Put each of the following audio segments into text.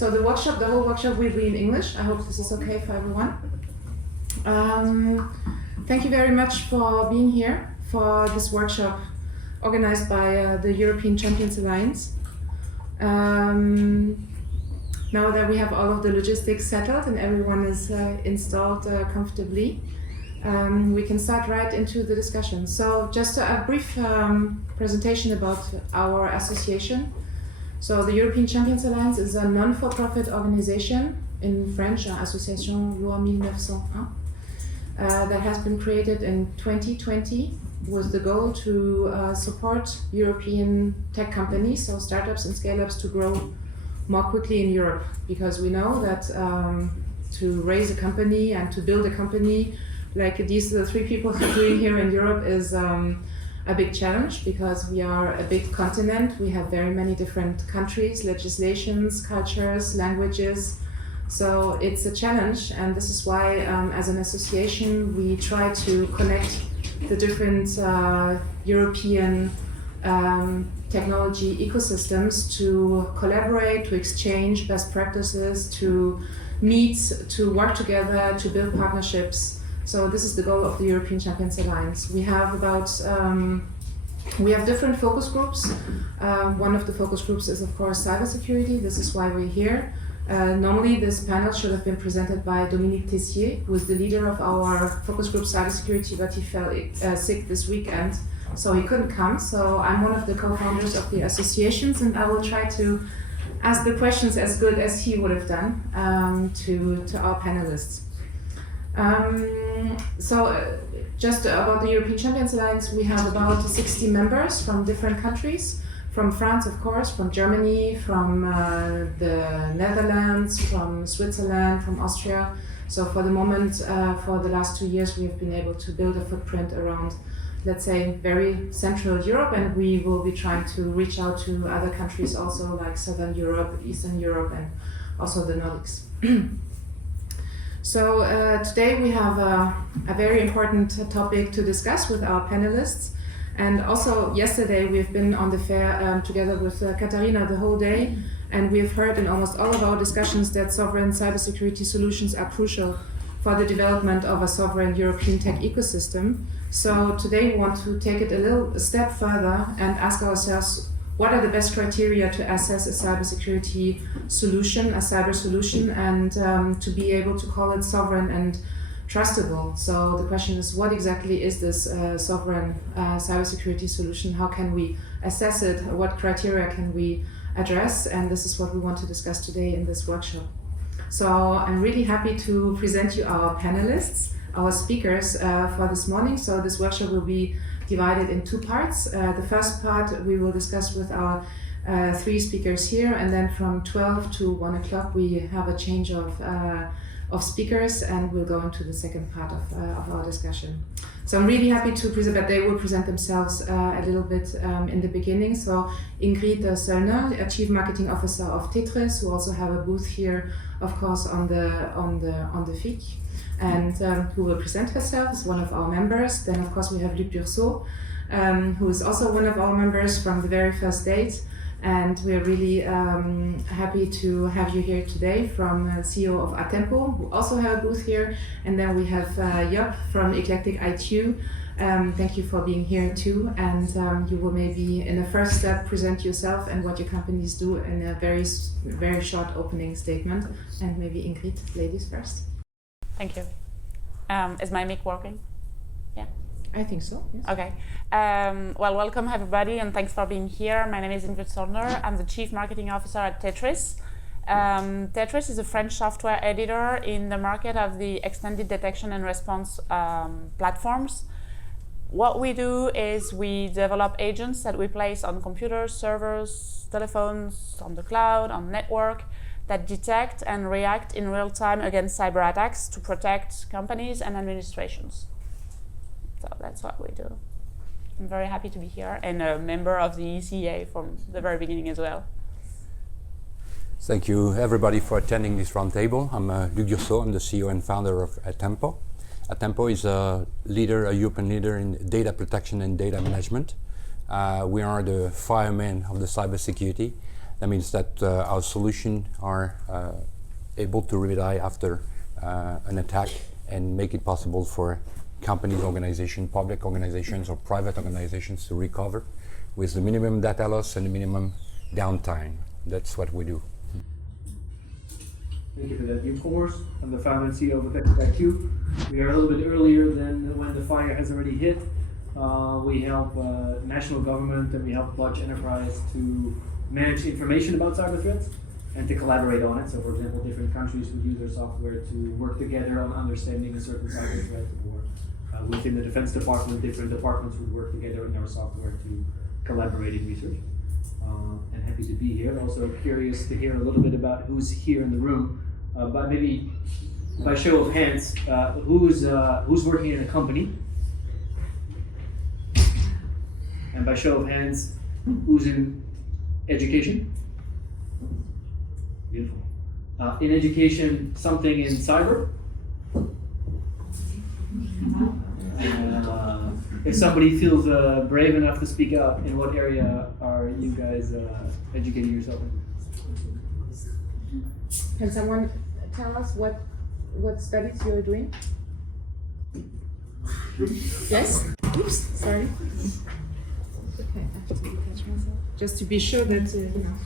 So the whole workshop will be in English. I hope this is okay for everyone. Thank you very much for being here for this workshop organized by the European Champions Alliance. Now that we have all of the logistics settled and everyone is installed comfortably, we can start right into the discussion. So just a brief presentation about our association. So the European Champions Alliance is a non-for-profit organization, in French, Association Loi 1901, that has been created in 2020 with the goal to support European tech companies, so startups and scale-ups, to grow more quickly in Europe, because we know that to raise a company and to build a company like these three people are doing here in Europe is a big challenge, because we are a big continent. We have very many different countries, legislations, cultures, languages. So it's a challenge, and this is why as an association we try to connect the different European technology ecosystems to collaborate, to exchange best practices, to meet, to work together, to build partnerships. So this is the goal of the European Champions Alliance. We have we have different focus groups. One of the focus groups is of course cybersecurity. This is why we're here. Normally this panel should have been presented by Dominique Tessier, who is the leader of our focus group cybersecurity, but he fell sick this weekend, so he couldn't come. So I'm one of the co-founders of the associations, and I will try to ask the questions as good as he would have done to our panelists. Just about the European Champions Alliance, we have about 60 members from different countries. From France, of course, from Germany, from the Netherlands, from Switzerland, from Austria. So for the moment, for the last 2 years, we have been able to build a footprint around, let's say, very Central Europe, and we will be trying to reach out to other countries also, like Southern Europe, Eastern Europe, and also the Nordics. So today we have a very important topic to discuss with our panelists. And also yesterday we've been on the fair together with Katharina the whole day, and we've heard in almost all of our discussions that sovereign cybersecurity solutions are crucial for the development of a sovereign European tech ecosystem. So today we want to take it a step further and ask ourselves, what are the best criteria to assess a cybersecurity solution, a cyber solution, and to be able to call it sovereign and trustable. So the question is, what exactly is this sovereign cybersecurity solution? How can we assess it? What criteria can we address? And this is what we want to discuss today in this workshop. So I'm really happy to present you our panelists, our speakers for this morning. So this workshop will be divided in two parts. The first part we will discuss with our three speakers here, and then from 12 to 1 o'clock we have a change of speakers, and we'll go into the second part of our discussion. So I'm really happy to present, but they will present themselves a little bit in the beginning. So Ingrid Söllner, Chief Marketing Officer of Tetris, who also have a booth here, of course, on the FIC, and who will present herself as one of our members. Then, of course, we have Luc Dursault, who is also one of our members from the very first date. And we're really happy to have you here today from CEO of Atempo, who also have a booth here. And then we have Joep from Eclectic IQ. Thank you for being here too. And you will maybe in the first step present yourself and what your companies do in a very, very short opening statement. And maybe Ingrid, ladies first. Thank you. Is my mic working? Yeah. I think so, yes. Okay. Well, welcome everybody, and thanks for being here. My name is Ingrid Söllner. I'm the Chief Marketing Officer at Tetris. Tetris is a French software editor in the market of the extended detection and response platforms. What we do is we develop agents that we place on computers, servers, telephones, on the cloud, on network, that detect and react in real time against cyber attacks to protect companies and administrations. So that's what we do. I'm very happy to be here, and a member of the ECA from the very beginning as well. Thank you everybody for attending this roundtable. I'm Luc Dursault. I'm the CEO and founder of Atempo. Atempo is a European leader in data protection and data management. We are the firemen of the cybersecurity. That means that our solutions are able to rely after an attack and make it possible for companies, organizations, public organizations or private organizations to recover with the minimum data loss and the minimum downtime. That's what we do. Thank you for that. Gommers, I'm the founder and CEO of FIC. We are a little bit earlier than when the fire has already hit. We help national government and we help large enterprise to manage information about cyber threats and to collaborate on it. So for example, different countries would use our software to work together on understanding a certain cyber threat, or within the Defense Department, different departments would work together in our software to collaborate in research. And happy to be here. Also curious to hear a little bit about who's here in the room, but maybe by show of hands, who's working in a company? And by show of hands, who's in education? Beautiful. In education, something in cyber? If somebody feels brave enough to speak out, in what area are you guys educating yourself in? Can someone tell us what studies you're doing? Yes? Oops, sorry. Okay, I have to catch myself. Just to be sure that, you know.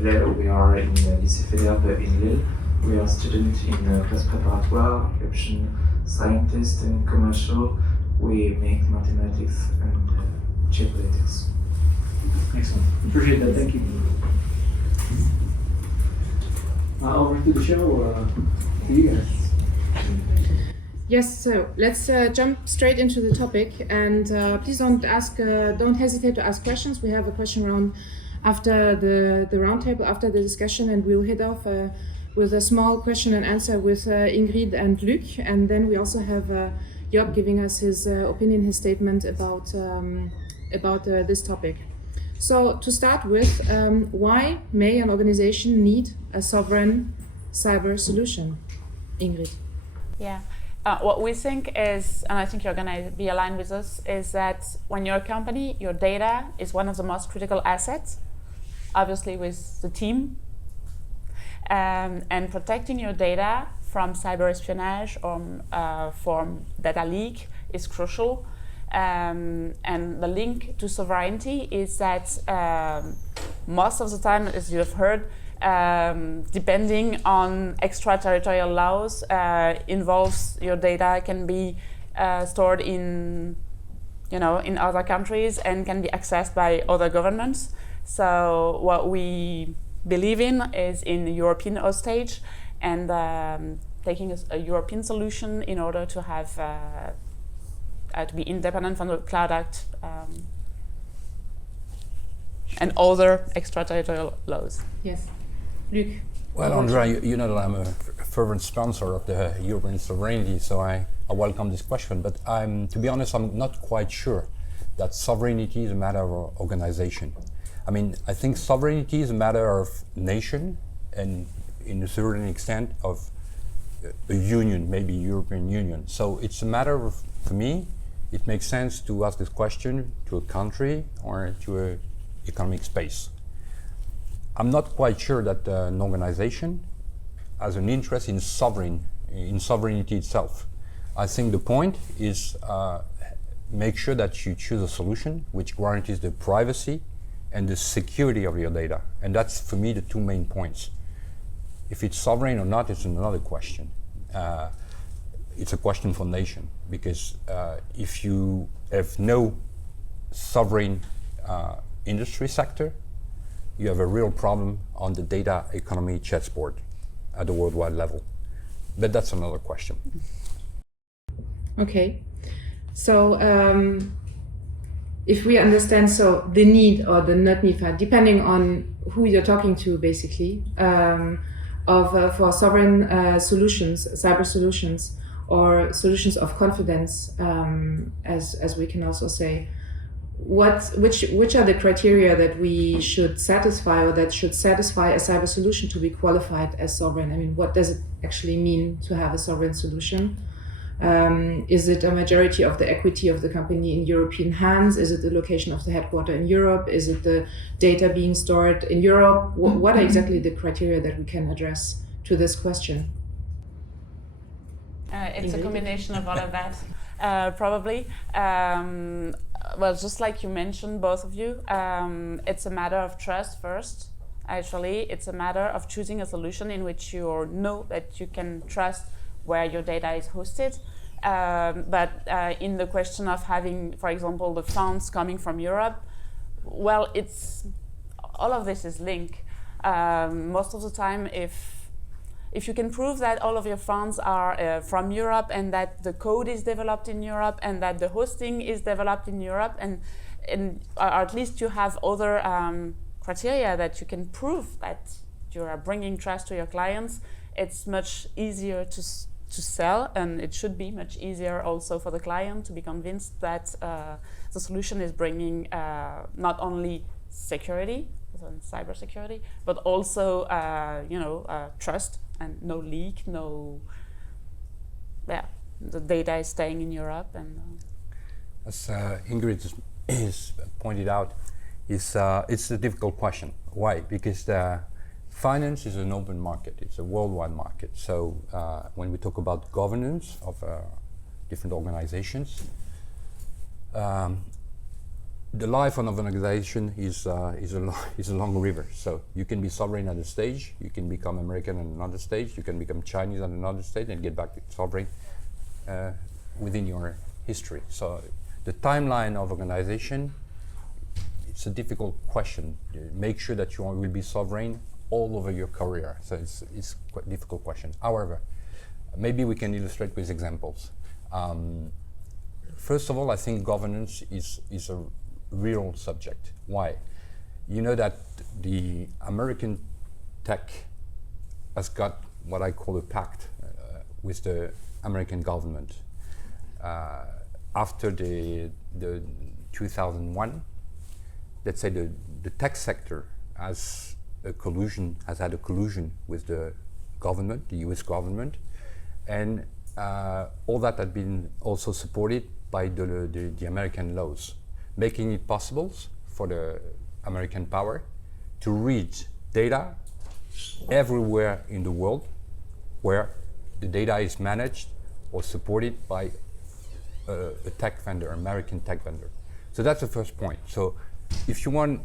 Lille, we are in ECA in Lille. We are students in class préparatoire, option scientist and commercial. We make mathematics and geopolitics. Excellent. Appreciate that. Thank you. Over to the show, to you guys. Yes, so let's jump straight into the topic, and please don't hesitate to ask questions. We have a question round after the roundtable, after the discussion, and we'll head off with a small question and answer with Ingrid and Luc, and then we also have Joep giving us his opinion, his statement about this topic. So to start with, why may an organization need a sovereign cyber solution? Ingrid. Yeah. What we think is, and I think you're going to be aligned with us, is that when you're a company, your data is one of the most critical assets, obviously with the team. And protecting your data from cyber espionage or from data leak is crucial. And the link to sovereignty is that most of the time, as you have heard, depending on extraterritorial laws, involves your data can be stored in other countries and can be accessed by other governments. So what we believe in is in the European hostage and taking a European solution in order to have to be independent from the Cloud Act and other extraterritorial laws. Yes. Luc. Well, Andrea, you know that I'm a fervent sponsor of the European sovereignty, so I welcome this question. But to be honest, I'm not quite sure that sovereignty is a matter of organization. I mean, I think sovereignty is a matter of nation and, in a certain extent, of a union, maybe European Union. So it's a matter of, for me, it makes sense to ask this question to a country or to an economic space. I'm not quite sure that an organization has an interest in sovereignty itself. I think the point is make sure that you choose a solution which guarantees the privacy and the security of your data. And that's, for me, the two main points. If it's sovereign or not, it's another question. It's a question for nation, because if you have no sovereign industry sector, you have a real problem on the data economy chessboard at the worldwide level. But that's another question. Okay. So if we understand, so the need or the not need, depending on who you're talking to, basically, for sovereign solutions, cyber solutions, or solutions of confidence, as we can also say, which are the criteria that we should satisfy, or that should satisfy a cyber solution to be qualified as sovereign? I mean, what does it actually mean to have a sovereign solution? Is it a majority of the equity of the company in European hands? Is it the location of the headquarter in Europe? Is it the data being stored in Europe? What are exactly the criteria that we can address to this question? It's a combination of all of that, probably. Well, just like you mentioned, both of you, it's a matter of trust first. Actually, it's a matter of choosing a solution in which you know that you can trust where your data is hosted. But in the question of having, for example, the funds coming from Europe, well, all of this is linked. Most of the time, if you can prove that all of your funds are from Europe and that the code is developed in Europe and that the hosting is developed in Europe, and or at least you have other criteria that you can prove that you are bringing trust to your clients, it's much easier to sell, and it should be much easier also for the client to be convinced that the solution is bringing not only security, cybersecurity, but also trust and no leak, the data is staying in Europe. And as Ingrid is pointed out, it's a difficult question. Why? Because the finance is an open market. It's a worldwide market. So when we talk about governance of different organizations, the life of an organization is a long river. So you can be sovereign at a stage, you can become American at another stage, you can become Chinese at another stage, and get back to sovereign within your history. So the timeline of organization, it's a difficult question. Make sure that you will be sovereign all over your career. So it's quite a difficult question. However, maybe we can illustrate with examples. First of all, I think governance is a real subject. Why? You know that the American tech has got what I call a pact with the American government. After the 2001, let's say the tech sector has had a collusion with the government, the US government, and all that had been also supported by the American laws, making it possible for the American power to read data everywhere in the world where the data is managed or supported by a tech vendor, American tech vendor. So that's the first point. So if you want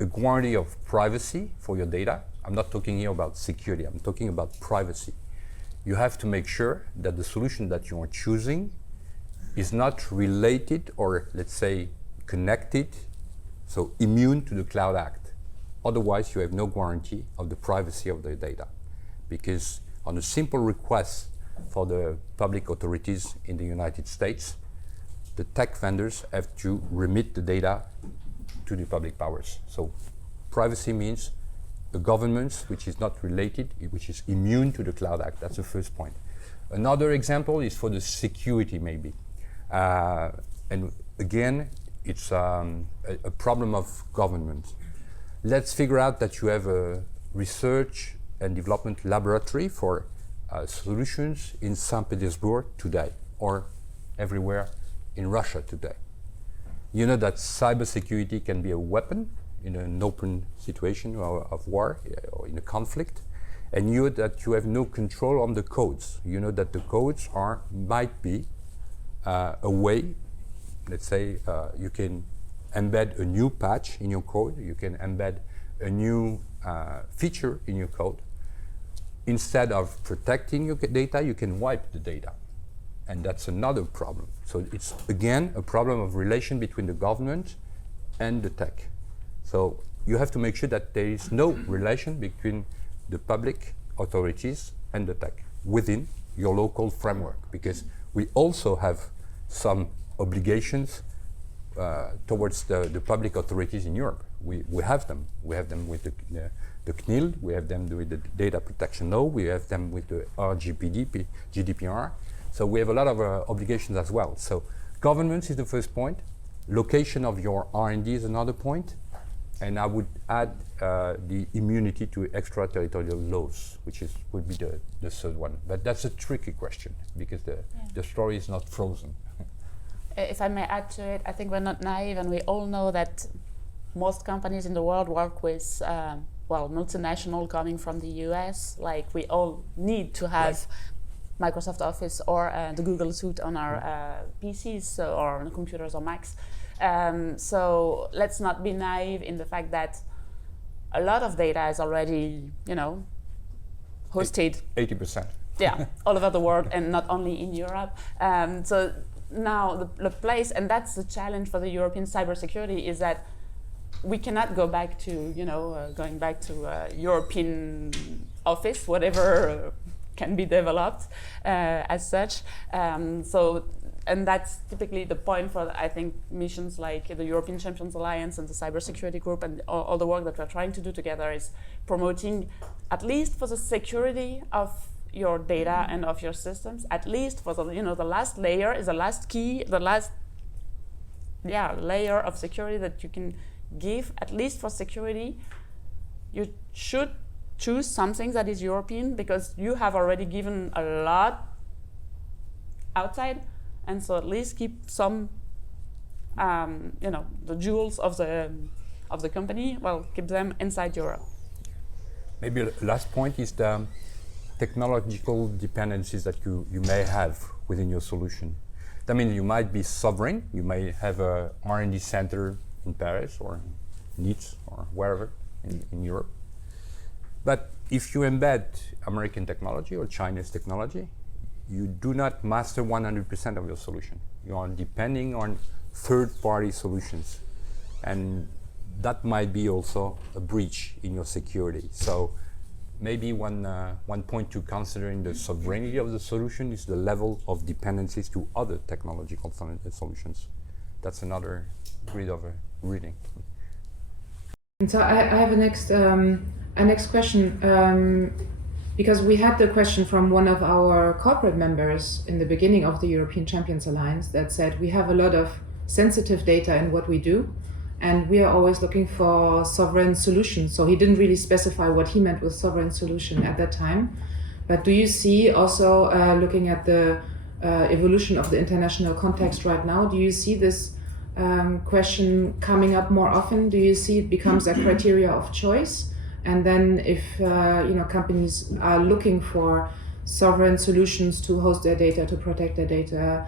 a guarantee of privacy for your data, I'm not talking here about security, I'm talking about privacy. You have to make sure that the solution that you are choosing is not related or, let's say, connected, so immune to the Cloud Act. Otherwise, you have no guarantee of the privacy of the data. Because on a simple request for the public authorities in the United States, the tech vendors have to remit the data to the public powers. So privacy means the government which is not related, which is immune to the Cloud Act. That's the first point. Another example is for the security maybe. And again, it's a problem of government. Let's figure out that you have a research and development laboratory for solutions in St. Petersburg today, or everywhere in Russia today. You know that cybersecurity can be a weapon in an open situation of war or in a conflict, and you know that you have no control on the codes. You know that the codes might be a way, let's say, you can embed a new patch in your code, you can embed a new feature in your code. Instead of protecting your data, you can wipe the data. And that's another problem. So it's, again, a problem of relation between the government and the tech. So you have to make sure that there is no relation between the public authorities and the tech within your local framework, because we also have some obligations towards the public authorities in Europe. We have them. We have them with the CNIL, we have them with the data protection law, we have them with the RGPD, GDPR. So we have a lot of obligations as well. So governance is the first point. Location of your R&D is another point. And I would add the immunity to extraterritorial laws, which would be the third one. But that's a tricky question because the story is not frozen. If I may add to it, I think we're not naive, and we all know that most companies in the world work with multinational coming from the US. Like, we all need to have Microsoft Office or the Google Suite on our PCs or on computers or Macs. So let's not be naive in the fact that a lot of data is already, hosted. 80%. Yeah, all over the world, and not only in Europe. So now the place, and that's the challenge for the European cybersecurity, is that we cannot go back to, going back to European Office, whatever can be developed as such. And that's typically the point for, I think, missions like the European Champions Alliance and the Cybersecurity Group and all the work that we're trying to do together is promoting, at least for the security of your data and of your systems, at least for the last layer is the last key, the last layer of security that you can give. At least for security, you should choose something that is European, because you have already given a lot outside, and so at least keep some the jewels of the company, keep them inside Europe. Maybe the last point is the technological dependencies that you may have within your solution. I mean, you might be sovereign, you may have a R&D center in Paris or Nice or wherever in Europe. But if you embed American technology or Chinese technology, you do not master 100% of your solution. You are depending on third-party solutions. And that might be also a breach in your security. So maybe one point to consider in the sovereignty of the solution is the level of dependencies to other technological solutions. That's another grid of reading. And so I have a next question, because we had the question from one of our corporate members in the beginning of the European Champions Alliance that said we have a lot of sensitive data in what we do, and we are always looking for sovereign solutions. So he didn't really specify what he meant with sovereign solution at that time. But do you see also, looking at the evolution of the international context right now, do you see this question coming up more often? Do you see it becomes a criteria of choice? And then if companies are looking for sovereign solutions to host their data, to protect their data,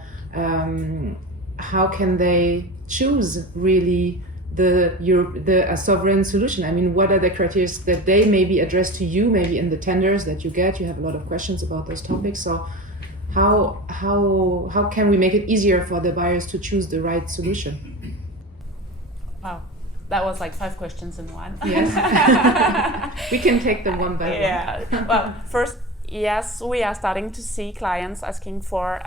how can they choose really a sovereign solution? I mean, what are the criteria that they maybe address to you, maybe in the tenders that you get? You have a lot of questions about those topics. So how can we make it easier for the buyers to choose the right solution? Wow, that was like 5 questions in one. Yes. We can take them one by one. Yeah. Well, first, yes, we are starting to see clients asking for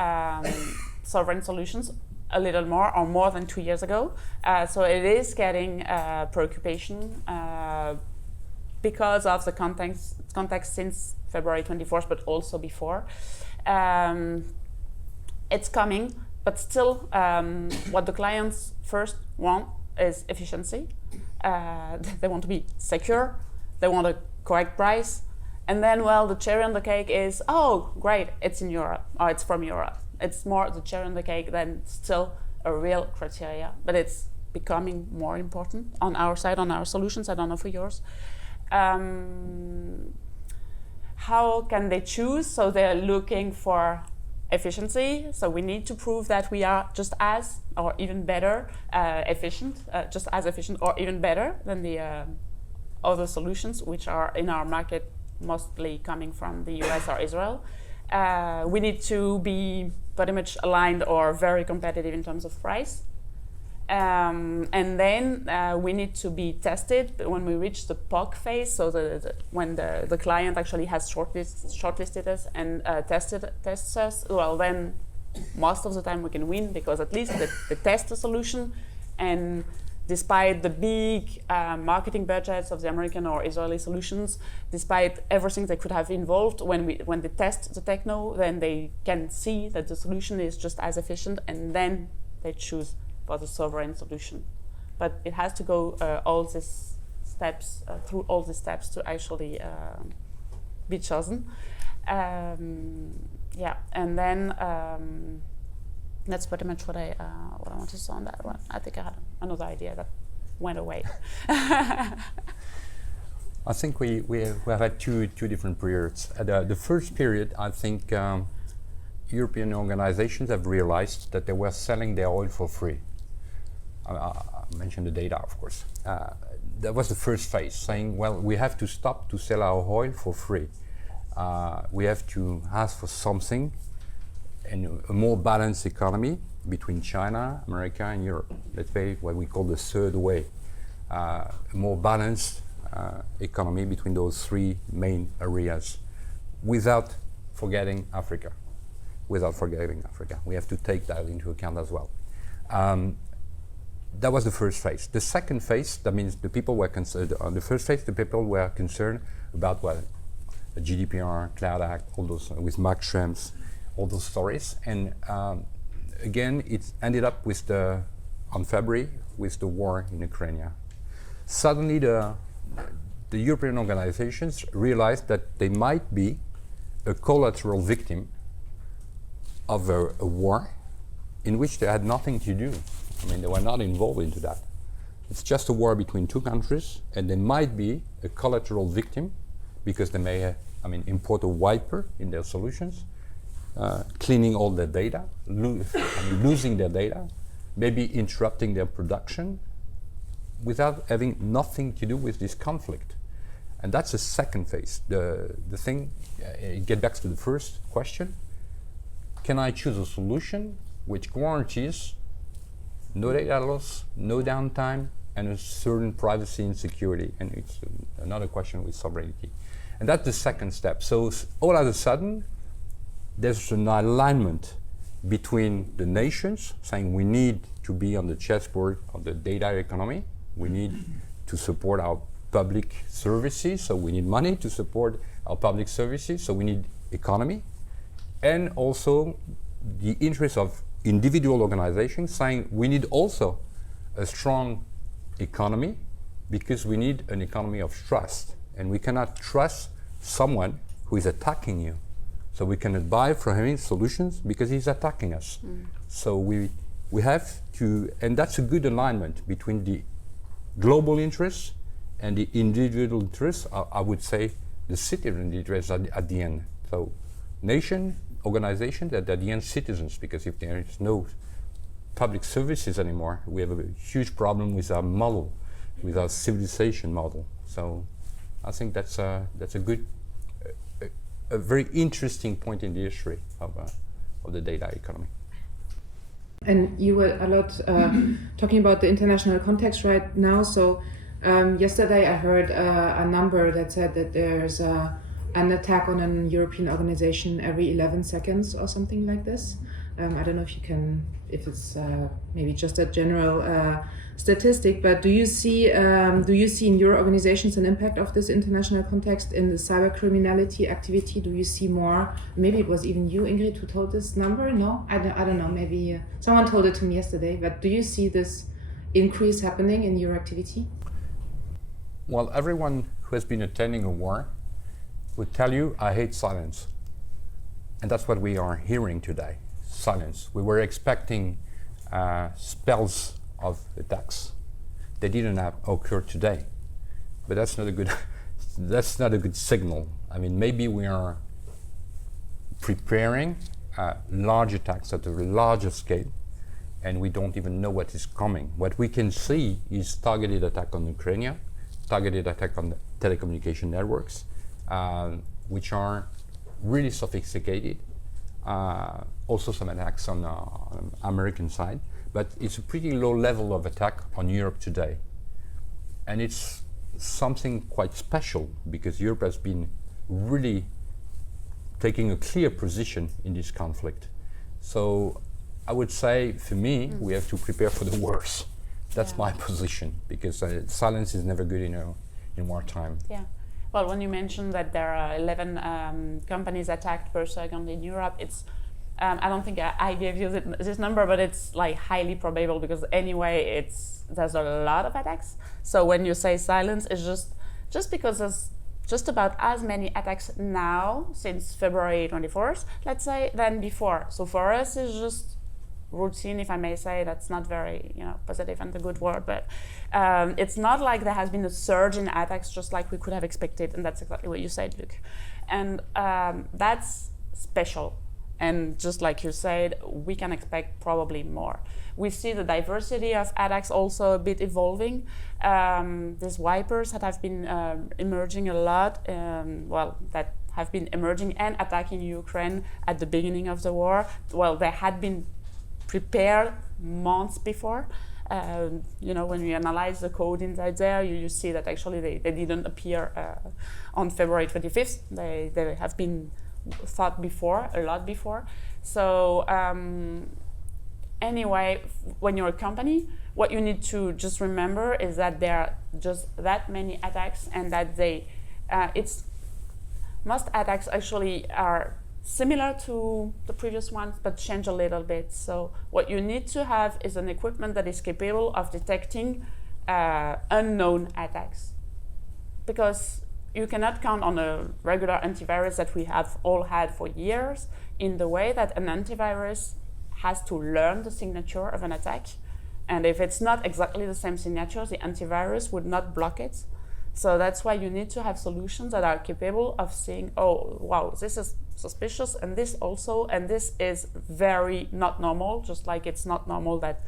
sovereign solutions a little more than 2 years ago. So it is getting preoccupation because of the context since February 24th, but also before. It's coming, but still what the clients first want is efficiency. They want to be secure, they want a correct price, and then, well, the cherry on the cake is, oh, great, it's in Europe, or it's from Europe. It's more the cherry on the cake than still a real criteria, but it's becoming more important on our side, on our solutions. I don't know for yours. How can they choose? So they're looking for efficiency. So we need to prove that we are just as, or even better, efficient, just as efficient or even better than the other solutions, which are in our market mostly coming from the US or Israel. We need to be pretty much aligned or very competitive in terms of price. And then we need to be tested when we reach the POC phase, so when the client actually has shortlisted us and tests us, well, then most of the time we can win, because at least they test the solution, and despite the big marketing budgets of the American or Israeli solutions, despite everything they could have involved, when they test the techno, then they can see that the solution is just as efficient, and then they choose for the sovereign solution. But it has to go all this steps, through all the steps to actually be chosen. Yeah, and then that's pretty much what I wanted to say on that one. I think I had another idea that went away. I think we have had two different periods. The first period, I think European organizations have realized that they were selling their oil for free. I mentioned the data, of course. That was the first phase, saying, well, we have to stop to sell our oil for free. We have to ask for something, and a more balanced economy between China, America, and Europe. Let's say what we call the third way. A more balanced economy between those three main areas, without forgetting Africa. We have to take that into account as well. That was the first phase. The second phase, that means the people were concerned. On the first phase, the people were concerned about what the GDPR, Cloud Act, all those with Mark Schrems, all those stories. And again, it ended up with on February with the war in Ukraine. Suddenly, the European organizations realized that they might be a collateral victim of a war in which they had nothing to do. I mean, they were not involved into that. It's just a war between two countries, and they might be a collateral victim because they may, import a wiper in their solutions, cleaning all their data, losing their data, maybe interrupting their production, without having nothing to do with this conflict. And that's the second phase. The thing, get back to the first question, can I choose a solution which guarantees no data loss, no downtime, and a certain privacy and security? And it's another question with sovereignty. And that's the second step. So all of a sudden, there's an alignment between the nations saying we need to be on the chessboard of the data economy. We need to support our public services, so we need money to support our public services, so we need economy. And also the interest of individual organizations saying we need also a strong economy because we need an economy of trust. And we cannot trust someone who is attacking you. So we cannot buy from him solutions because he's attacking us. So we have to, and that's a good alignment between the global interests and the individual interests, I would say the citizen interests at the end. So nation, organizations, at the end citizens, because if there is no public services anymore, we have a huge problem with our model, with our civilization model. So I think that's a good, a very interesting point in the history of the data economy. And you were a lot talking about the international context right now. So yesterday I heard a number that said that there's an attack on an European organization every 11 seconds or something like this. I don't know if it's maybe just a general statistic, but do you see in your organizations an impact of this international context in the cyber criminality activity? Do you see more? Maybe it was even you, Ingrid, who told this number. No, I don't know. Maybe someone told it to me yesterday. But do you see this increase happening in your activity? Well, everyone who has been attending a war would tell you, I hate silence. And that's what we are hearing today, silence. We were expecting spells of attacks. They didn't occur today, but that's not a good signal. I mean, maybe we are preparing large attacks at a larger scale, and we don't even know what is coming. What we can see is targeted attack on Ukraine, targeted attack on the telecommunication networks, which are really sophisticated. Also some attacks on the American side, but it's a pretty low level of attack on Europe today. And it's something quite special because Europe has been really taking a clear position in this conflict. So I would say, for me, we have to prepare for the worst. That's my position, because silence is never good in wartime. Yeah. Well, when you mentioned that there are 11 companies attacked per second in Europe, I don't think I gave you this number, but it's like highly probable because anyway, there's a lot of attacks. So when you say silence, it's just because there's just about as many attacks now since February 24th, let's say, than before. So for us, it's just routine, if I may say. That's not very positive and a good word, but it's not like there has been a surge in attacks just like we could have expected, and that's exactly what you said, Luc. And that's special. And just like you said, we can expect probably more. We see the diversity of attacks also a bit evolving. These wipers that have been emerging a lot, that have been emerging and attacking Ukraine at the beginning of the war. Well, they had been prepared months before. When we analyze the code inside there, you see that actually they didn't appear on February 25th. They have been thought before, a lot before. So anyway, when you're a company, what you need to just remember is that there are just that many attacks, and that most attacks actually are similar to the previous ones, but change a little bit. So what you need to have is an equipment that is capable of detecting unknown attacks, because you cannot count on a regular antivirus that we have all had for years, in the way that an antivirus has to learn the signature of an attack. And if it's not exactly the same signature, the antivirus would not block it. So that's why you need to have solutions that are capable of saying, oh, wow, this is suspicious, and this also, and this is very not normal, just like it's not normal that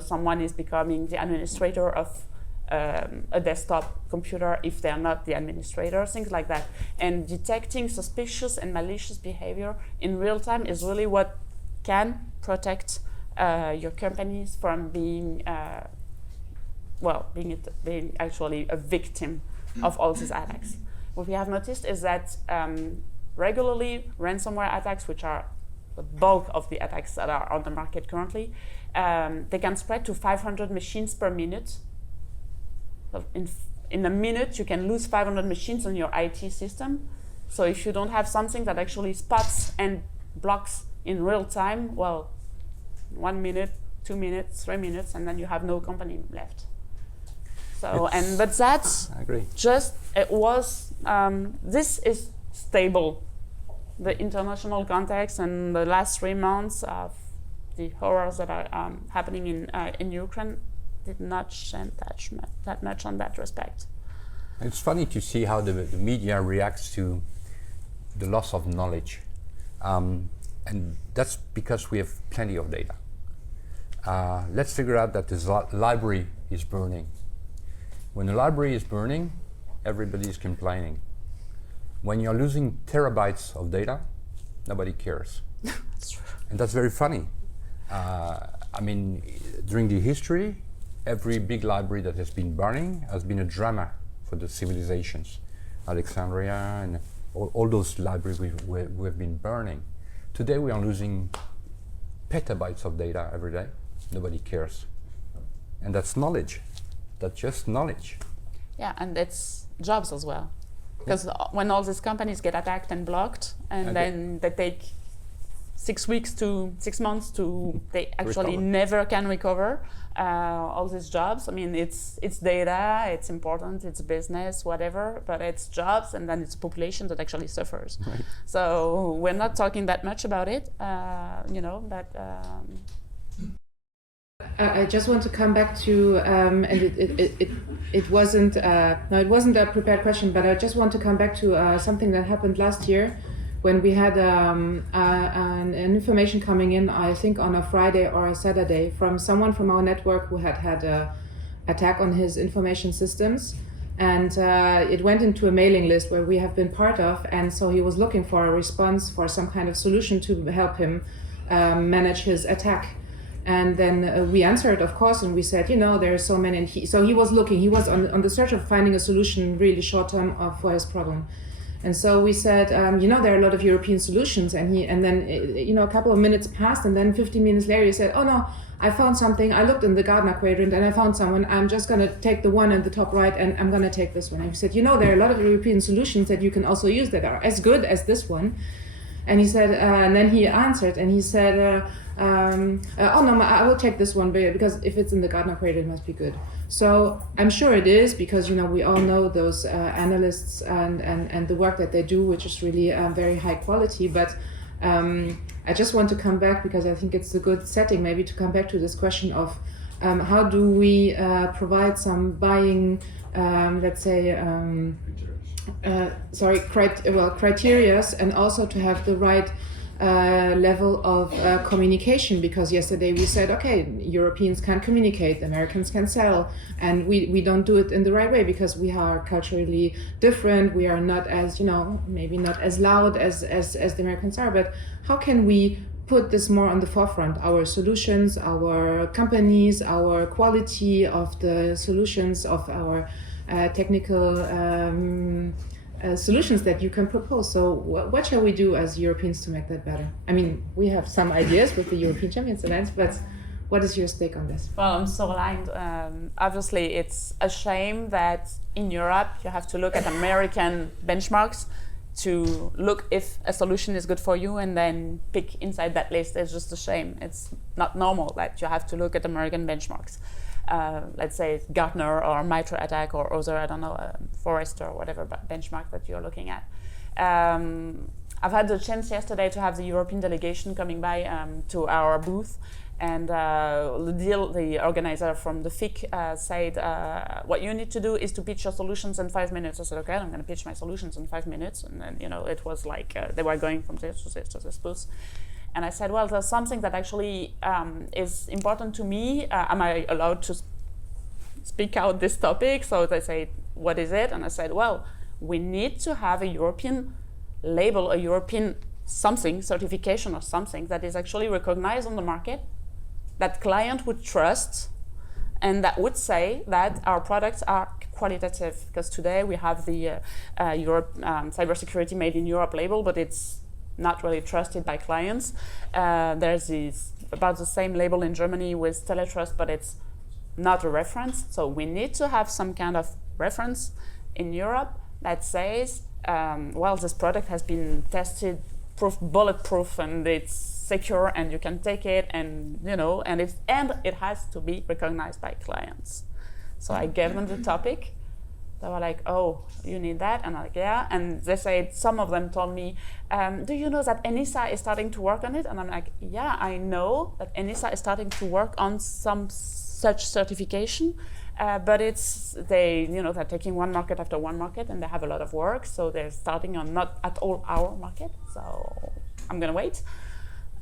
someone is becoming the administrator of a desktop computer if they're not the administrator, things like that. And detecting suspicious and malicious behavior in real time is really what can protect your companies from being actually a victim of all these attacks. What we have noticed is that regularly ransomware attacks, which are the bulk of the attacks that are on the market currently, they can spread to 500 machines per minute. So in a minute, you can lose 500 machines on your IT system. So if you don't have something that actually spots and blocks in real time, well, 1 minute, 2 minutes, 3 minutes, and then you have no company left. So, but that's I agree. This is stable. The international context and the last 3 months of the horrors that are happening in Ukraine did not change that much on that respect. It's funny to see how the media reacts to the loss of knowledge. And that's because we have plenty of data. Let's figure out that this library is burning. When the library is burning, everybody is complaining. When you're losing terabytes of data, nobody cares. That's true. And that's very funny. During the history, every big library that has been burning has been a drama for the civilizations. Alexandria and all those libraries we've been burning. Today we are losing petabytes of data every day. Nobody cares. And that's knowledge. That's just knowledge. Yeah, and it's jobs as well. Because when all these companies get attacked and blocked, and then they take 6 weeks to 6 months to they actually never can recover all these jobs. I mean, it's data, it's important, it's business, whatever, but it's jobs, and then it's a population that actually suffers. Right. So we're not talking that much about it, I just want to come back to, and it wasn't a prepared question, but I just want to come back to something that happened last year when we had an information coming in, I think on a Friday or a Saturday, from someone from our network who had a attack on his information systems, and it went into a mailing list where we have been part of, and so he was looking for a response, for some kind of solution to help him manage his attack. And then we answered, of course, and we said, there are so many. And he was looking. He was on the search of finding a solution, really short term, for his problem. And so we said, there are a lot of European solutions. And then a couple of minutes passed, and then 15 minutes later, he said, oh no, I found something. I looked in the Gartner quadrant, and I found someone. I'm just going to take the one at the top right, and I'm going to take this one. And we said, there are a lot of European solutions that you can also use that are as good as this one. And he said, and then he answered, and he said, oh no, I will check this one because if it's in the Gartner Parade, it must be good. So I'm sure it is, because we all know those analysts and the work that they do, which is really very high quality. But I just want to come back, because I think it's a good setting maybe to come back to this question of how do we provide some buying, let's say, criterias, and also to have the right level of communication, because yesterday we said, okay, Europeans can communicate, Americans can sell, and we don't do it in the right way because we are culturally different. We are not as, maybe not as loud as the Americans are. But how can we put this more on the forefront? Our solutions, our companies, our quality of the solutions, of our technical solutions that you can propose. So what shall we do as Europeans to make that better? I mean, we have some ideas with the European Champions events, but what is your stake on this? Well, I'm so aligned. Obviously, it's a shame that in Europe you have to look at American benchmarks to look if a solution is good for you and then pick inside that list. It's just a shame. It's not normal that you have to look at American benchmarks. Let's say Gartner or MITRE-ATT&CK or other, I don't know, Forrester or whatever benchmark that you're looking at. I've had the chance yesterday to have the European delegation coming by to our booth, and the organizer from the FIC said, what you need to do is to pitch your solutions in 5 minutes. I said, okay, I'm going to pitch my solutions in 5 minutes. And then, it was like they were going from this to this to this booth. And I said, well, there's something that actually is important to me. Am I allowed to speak out this topic? So they say, what is it? And I said, well, we need to have a European label, a European something, certification or something that is actually recognized on the market, that client would trust, and that would say that our products are qualitative. Because today we have the Cybersecurity Made in Europe label, but it's not really trusted by clients. There's about the same label in Germany with Teletrust, but it's not a reference. So we need to have some kind of reference in Europe that says, well, this product has been tested, bulletproof, and it's secure, and you can take it, and and it has to be recognized by clients. So I gave them the topic. They were like, oh, you need that? And I'm like, yeah. And they said, some of them told me, do you know that ENISA is starting to work on it? And I'm like, yeah, I know that ENISA is starting to work on some such certification, but they're taking one market after one market, and they have a lot of work. So they're starting on not at all our market. So I'm gonna wait.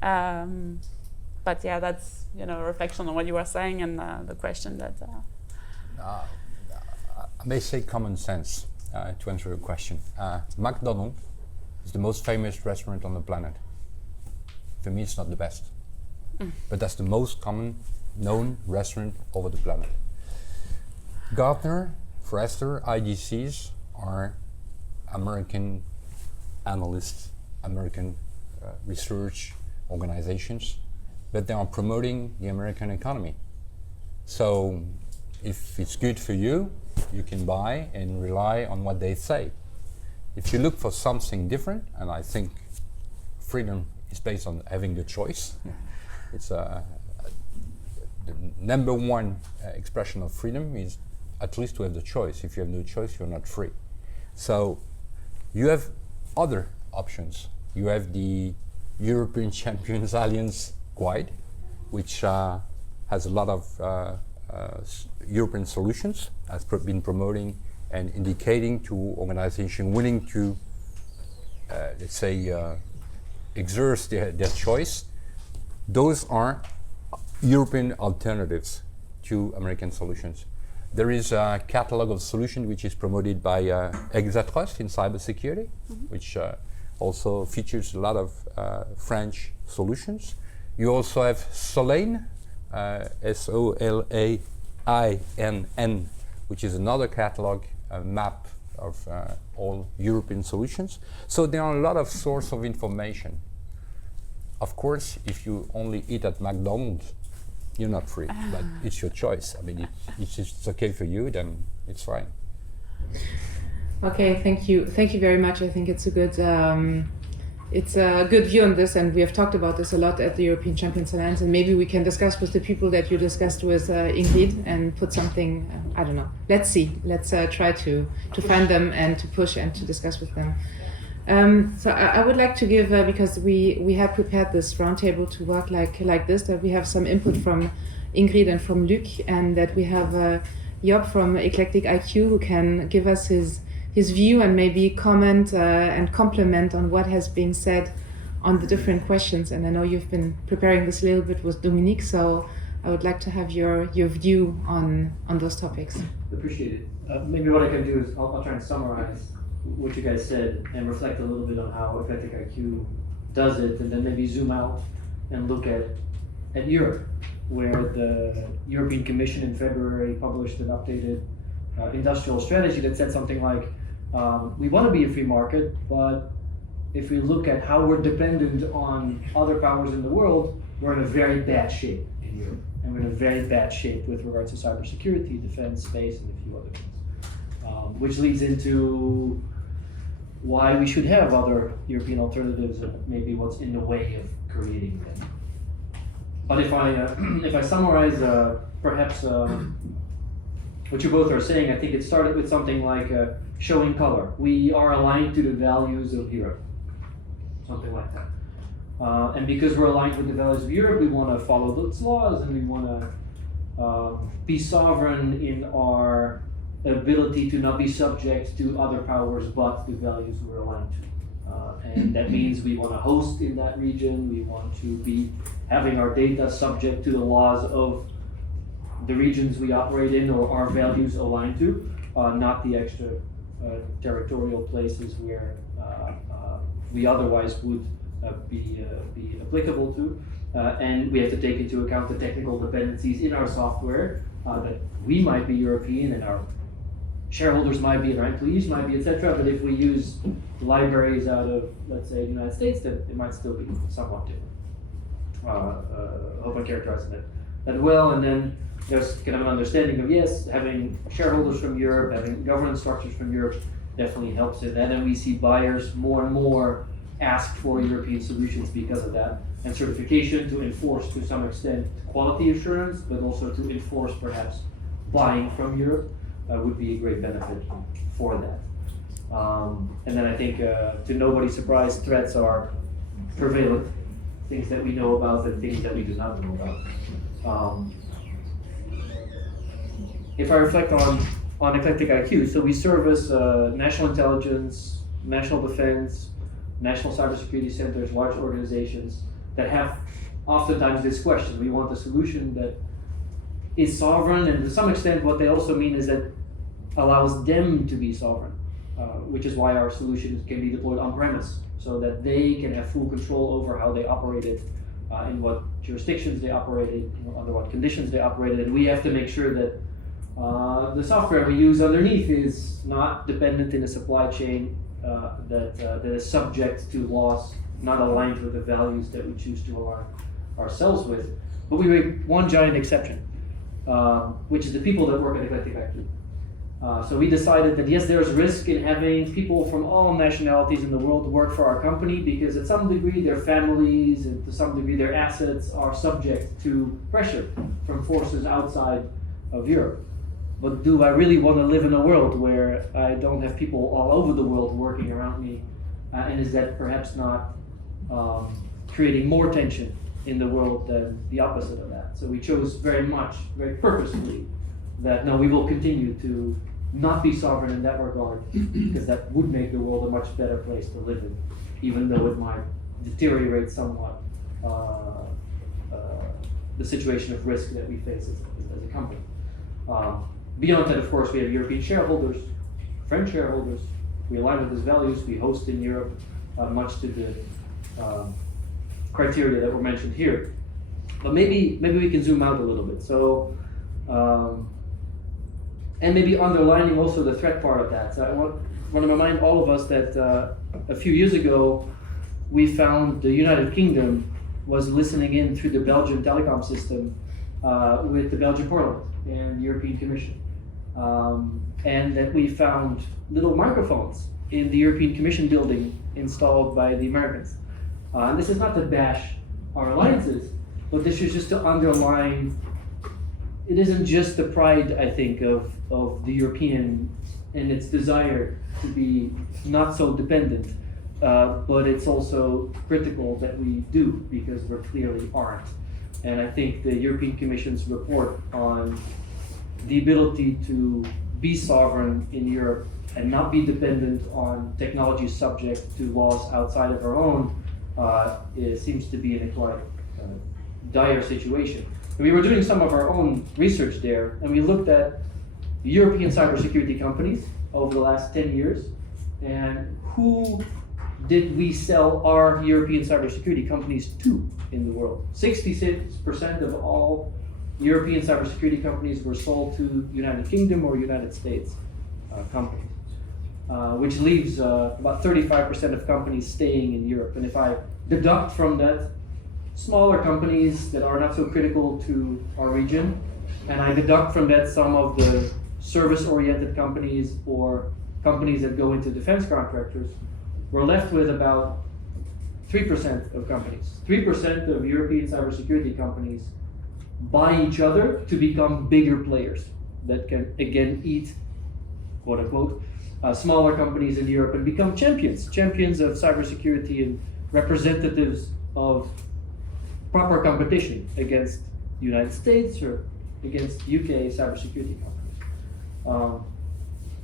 But yeah, that's a reflection on what you were saying and the question that. I may say common sense to answer your question. McDonald's is the most famous restaurant on the planet. For me, it's not the best, but that's the most common known restaurant over the planet. Gartner, Forrester, IDCs are American analysts, American research organizations, but they are promoting the American economy. So if it's good for you, you can buy and rely on what they say. If you look for something different, and I think freedom is based on having the choice, it's the number one expression of freedom is at least to have the choice. If you have no choice, you're not free. So you have other options. You have the European Champions Alliance Guide, which has a lot of European solutions, has been promoting and indicating to organizations willing to, let's say, exert their choice. Those are European alternatives to American solutions. There is a catalog of solutions which is promoted by exhibitors in cybersecurity, which also features a lot of French solutions. You also have Solane, SOLAINN, which is another catalog, map of all European solutions. So there are a lot of sources of information. Of course, if you only eat at McDonald's, you're not free, but it's your choice. I mean, if it's okay for you, then it's fine. Okay, thank you very much. I think it's a good it's a good view on this, and we have talked about this a lot at the European Champions Alliance, and maybe we can discuss with the people that you discussed with Ingrid and put something, I don't know, let's see, let's try to find them and to push and to discuss with them. So I would like to give, because we have prepared this roundtable to work like this, that we have some input from Ingrid and from Luc, and that we have Joep from Eclectic IQ who can give us his view and maybe comment and complement on what has been said on the different questions. And I know you've been preparing this a little bit with Dominique, so I would like to have your view on those topics. Appreciate it. Maybe what I can do is I'll try and summarize what you guys said and reflect a little bit on how Eclectic IQ does it, and then maybe zoom out and look at Europe, where the European Commission in February published an updated industrial strategy that said something like, we want to be a free market, but if we look at how we're dependent on other powers in the world, we're in a very bad shape in Europe. And we're in a very bad shape with regards to cybersecurity, defense, space, and a few other things. Which leads into why we should have other European alternatives and maybe what's in the way of creating them. But if I summarize perhaps what you both are saying, I think it started with something like showing color. We are aligned to the values of Europe, something like that. And because we're aligned with the values of Europe, we want to follow those laws, and we want to be sovereign in our ability to not be subject to other powers but the values we're aligned to. And that means we want to host in that region, we want to be having our data subject to the laws of the regions we operate in or our values aligned to, not the extra territorial places where we otherwise would be applicable to. And we have to take into account the technical dependencies in our software, that we might be European and our shareholders might be and our employees might be, etc. But if we use libraries out of, let's say, the United States, then it might still be somewhat different. Hope I characterized that well. And then there's kind of an understanding of, yes, having shareholders from Europe, having governance structures from Europe definitely helps in that. And we see buyers more and more ask for European solutions because of that. And certification to enforce, to some extent, quality assurance, but also to enforce perhaps buying from Europe would be a great benefit for that. And then I think, to nobody's surprise, threats are prevalent. Things that we know about and things that we do not know about. If I reflect on Eclectic IQ, so we service national intelligence, national defense, national cybersecurity centers, large organizations that have oftentimes this question. We want a solution that is sovereign, and to some extent what they also mean is that allows them to be sovereign, which is why our solutions can be deployed on-premise, so that they can have full control over how they operate it, in what jurisdictions they operate it, under what conditions they operate it, and we have to make sure that the software we use underneath is not dependent in a supply chain that is subject to laws not aligned with the values that we choose to align ourselves with. But we make one giant exception, which is the people that work at Eclectic IQ. So we decided that yes, there's risk in having people from all nationalities in the world work for our company, because at some degree their families and to some degree their assets are subject to pressure from forces outside of Europe. But do I really want to live in a world where I don't have people all over the world working around me? And is that perhaps not creating more tension in the world than the opposite of that? So we chose very purposefully, that no, we will continue to not be sovereign in that regard, because that would make the world a much better place to live in, even though it might deteriorate somewhat the situation of risk that we face as a company. Beyond that, of course, we have European shareholders, French shareholders. We align with these values. We host in Europe, much to the criteria that were mentioned here. But maybe we can zoom out a little bit. So, and maybe underlining also the threat part of that. So I want to remind all of us that a few years ago, we found the United Kingdom was listening in through the Belgian telecom system with the Belgian Parliament and the European Commission. And that we found little microphones in the European Commission building installed by the Americans. And this is not to bash our alliances, but this is just to underline, it isn't just the pride, I think, of the European and its desire to be not so dependent, but it's also critical that we do, because we clearly aren't. And I think the European Commission's report on the ability to be sovereign in Europe and not be dependent on technology subject to laws outside of our own it seems to be in a quite dire situation. And we were doing some of our own research there, and we looked at European cybersecurity companies over the last 10 years, and who did we sell our European cybersecurity companies to in the world? 66% of all European cybersecurity companies were sold to United Kingdom or United States companies, which leaves about 35% of companies staying in Europe. And if I deduct from that smaller companies that are not so critical to our region, and I deduct from that some of the service-oriented companies or companies that go into defense contractors, we're left with about 3% of companies. 3% of European cybersecurity companies buy each other to become bigger players that can, again, eat, quote unquote, smaller companies in Europe and become champions of cybersecurity and representatives of proper competition against the United States or against UK cybersecurity companies.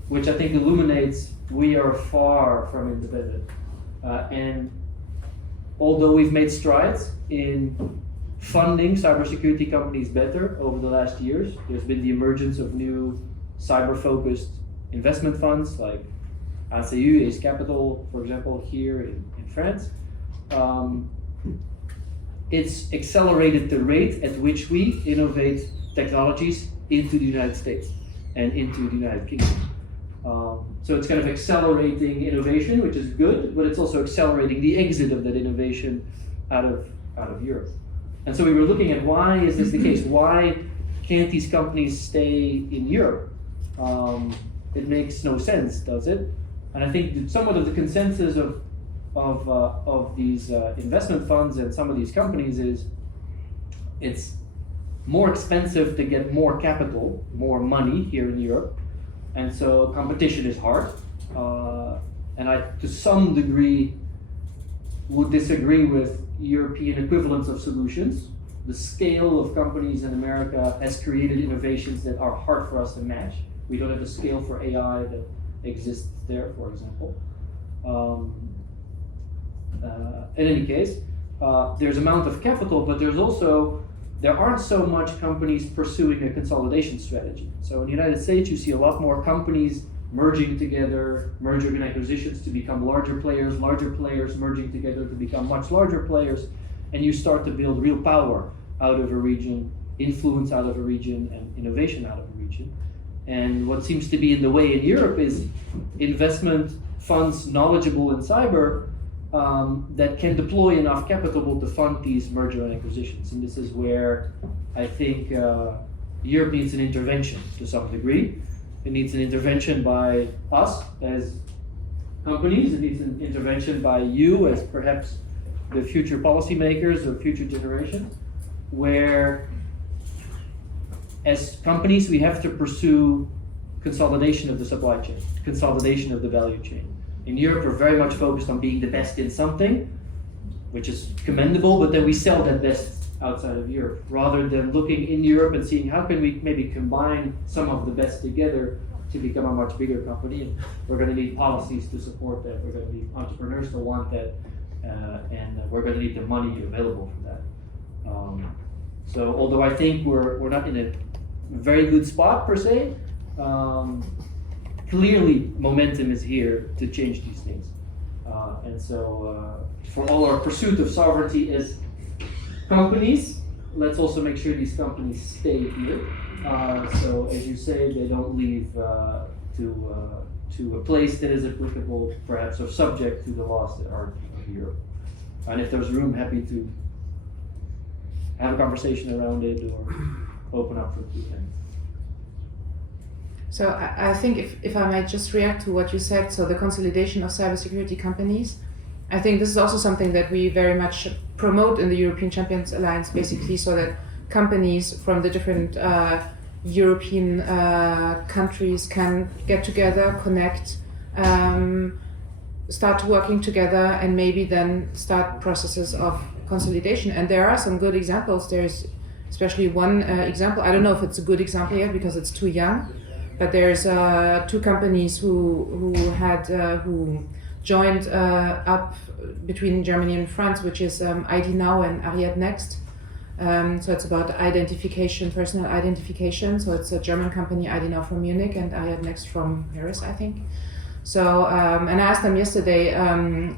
Which I think illuminates we are far from independent. And although we've made strides in funding cybersecurity companies better over the last years, there's been the emergence of new cyber-focused investment funds like ACU, Ace Capital, for example, here in France. It's accelerated the rate at which we innovate technologies into the United States and into the United Kingdom. So it's kind of accelerating innovation, which is good, but it's also accelerating the exit of that innovation out of Europe. And so we were looking at, why is this the case? Why can't these companies stay in Europe? It makes no sense, does it? And I think somewhat of the consensus of these investment funds and some of these companies is it's more expensive to get more capital, more money here in Europe, and so competition is hard. And I, to some degree, would disagree with European equivalents of solutions. The scale of companies in America has created innovations that are hard for us to match. We don't have the scale for AI that exists there, for example. In any case, there's amount of capital, but there aren't so much companies pursuing a consolidation strategy. So in the United States, you see a lot more companies merging together, merger and acquisitions to become larger players merging together to become much larger players, and you start to build real power out of a region, influence out of a region, and innovation out of a region. And what seems to be in the way in Europe is investment funds knowledgeable in cyber that can deploy enough capital to fund these merger and acquisitions. And this is where I think Europe needs an intervention to some degree. It needs an intervention by us as companies. It needs an intervention by you as perhaps the future policymakers or future generations, where as companies we have to pursue consolidation of the supply chain, consolidation of the value chain. In Europe, we're very much focused on being the best in something, which is commendable, but then we sell that best outside of Europe, rather than looking in Europe and seeing how can we maybe combine some of the best together to become a much bigger company. And we're going to need policies to support that. We're going to need entrepreneurs to want that, and we're going to need the money available for that. So although I think we're not in a very good spot per se, clearly momentum is here to change these things. And so for all our pursuit of sovereignty as companies, let's also make sure these companies stay here. So as you say, they don't leave to a place that is applicable, perhaps, or subject to the laws that are of Europe. And if there's room, happy to have a conversation around it or open up for Q&A. So I think if I might just react to what you said, so the consolidation of cybersecurity companies, I think this is also something that we very much promote in the European Champions Alliance, basically, so that companies from the different European countries can get together, connect, start working together, and maybe then start processes of consolidation. And there are some good examples. There's especially one example. I don't know if it's a good example yet because it's too young, but there's two companies who joined up between Germany and France, which is ID Now and Ariad Next. So it's about identification, personal identification. So it's a German company, ID Now from Munich and Ariad Next from Paris, I think. So, and I asked them yesterday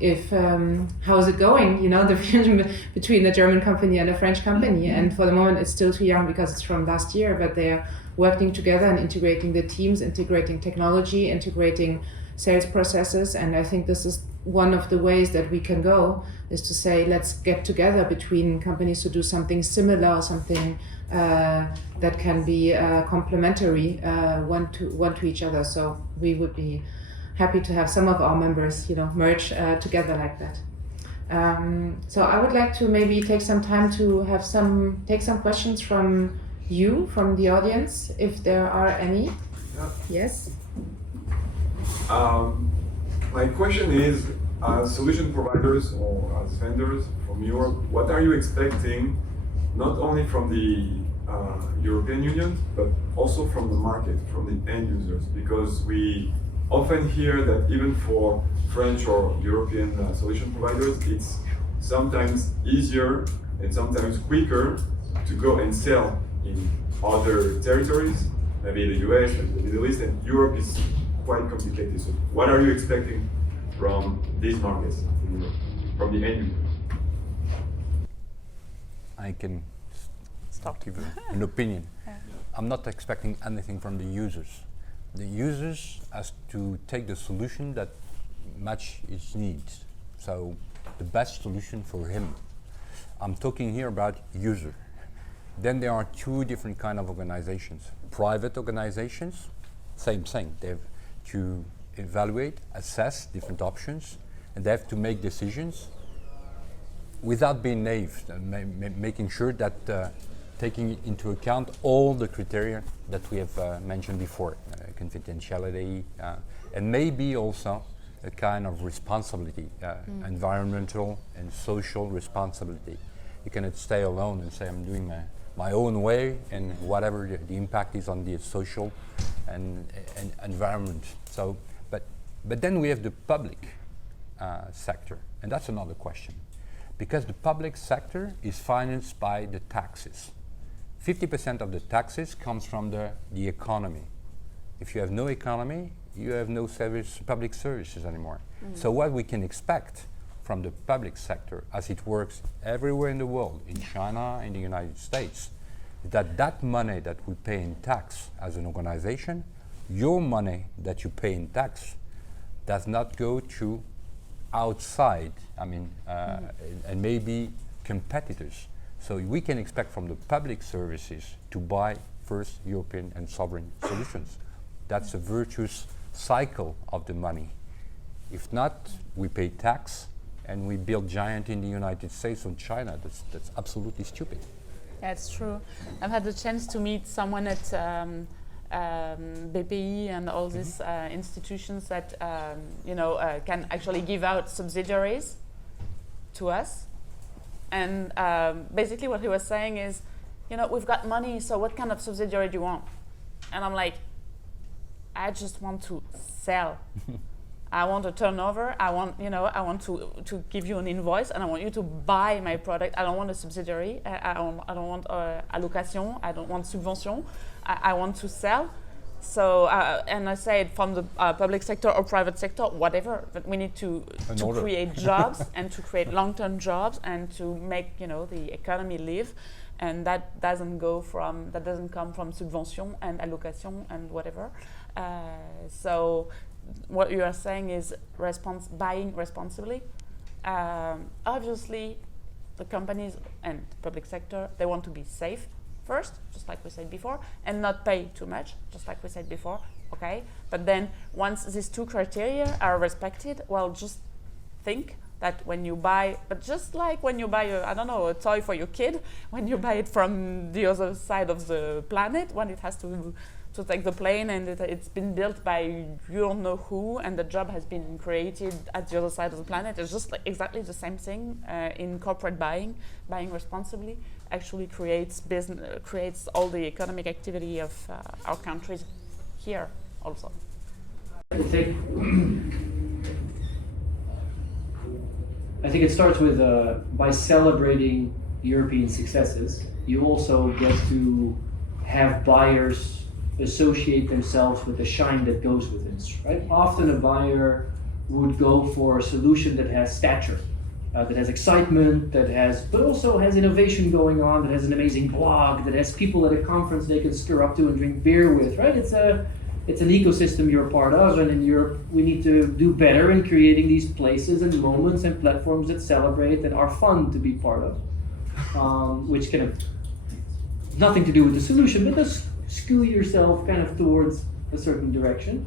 if how is it going, you know, the fusion between the German company and the French company. And for the moment, it's still too young because it's from last year, but they are working together and integrating the teams, integrating technology, integrating sales processes. And I think this is one of the ways that we can go, is to say, let's get together between companies to do something similar, something that can be complementary one to each other. So we would be happy to have some of our members, you know, merge together like that. So I would like to maybe take some time to take some questions from you, from the audience, if there are any. Yeah. Yes. My question is, as solution providers or as vendors from Europe, what are you expecting, not only from the European Union, but also from the market, from the end users? Because we often hear that even for French or European solution providers, it's sometimes easier and sometimes quicker to go and sell in other territories, maybe the US, maybe the Middle East, and Europe is quite complicated. So what are you expecting from these markets in Europe, from the end users? I can give an opinion. Yeah. I'm not expecting anything from the users. The users has to take the solution that match his needs. So the best solution for him. I'm talking here about user. Then there are two different kind of organizations. Private organizations, same thing. They have to evaluate, assess different options, and they have to make decisions without being naive, making sure that taking into account all the criteria that we have mentioned before, confidentiality, and maybe also a kind of responsibility, environmental and social responsibility. You cannot stay alone and say, I'm doing my own way, and whatever the impact is on the social and environment. So, but then we have the public sector, and that's another question, because the public sector is financed by the taxes. 50% of the taxes comes from the economy. If you have no economy, you have no public services anymore. So what we can expect from the public sector, as it works everywhere in the world, in China, in the United States, is that money that we pay in tax as an organization, your money that you pay in tax does not go to outside, and maybe competitors. So we can expect from the public services to buy first European and sovereign solutions. That's a virtuous cycle of the money. If not, we pay tax and we build giant in the United States or China. That's absolutely stupid. That's true. I've had the chance to meet someone at BPI and all these institutions that can actually give out subsidiaries to us. And basically what he was saying is, we've got money, so what kind of subsidiary do you want? And I'm like, I just want to sell. I want a turnover. I want to give you an invoice, and I want you to buy my product. I don't want a subsidiary. I don't want allocation. I don't want subvention. I want to sell. So, and I say it from the public sector or private sector, whatever. But we need to create jobs and to create long-term jobs and to make the economy live. And that doesn't come from subvention and allocation and whatever. So what you are saying is buying responsibly. Obviously, the companies and the public sector, they want to be safe first, just like we said before, and not pay too much, just like we said before. okay? But then once these two criteria are respected, well, just think that when you buy, but just like when you buy a toy for your kid, when you buy it from the other side of the planet, when it has to take the plane and it's been built by you don't know who, and the job has been created at the other side of the planet. It's just like exactly the same thing in corporate buying. Buying responsibly actually creates all the economic activity of our countries here also. I think it starts with by celebrating European successes, you also get to have buyers associate themselves with the shine that goes with it, right? Often a buyer would go for a solution that has stature, that has excitement, but also has innovation going on, that has an amazing blog, that has people at a conference they can stir up to and drink beer with, right? It's an ecosystem you're part of, and in Europe we need to do better in creating these places and moments and platforms that celebrate and are fun to be part of, which kind of nothing to do with the solution, but does skew yourself kind of towards a certain direction.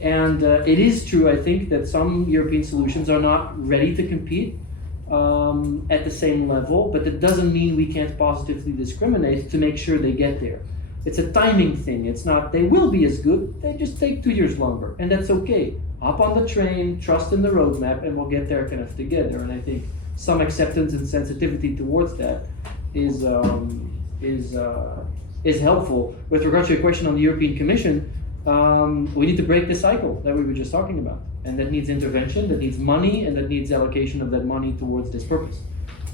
And it is true, I think, that some European solutions are not ready to compete at the same level, but that doesn't mean we can't positively discriminate to make sure they get there. It's a timing thing. It's not, they will be as good, they just take 2 years longer, and that's okay. Hop on the train, trust in the roadmap, and we'll get there kind of together. And I think some acceptance and sensitivity towards that is helpful. With regard to your question on the European Commission, we need to break the cycle that we were just talking about. And that needs intervention, that needs money, and that needs allocation of that money towards this purpose.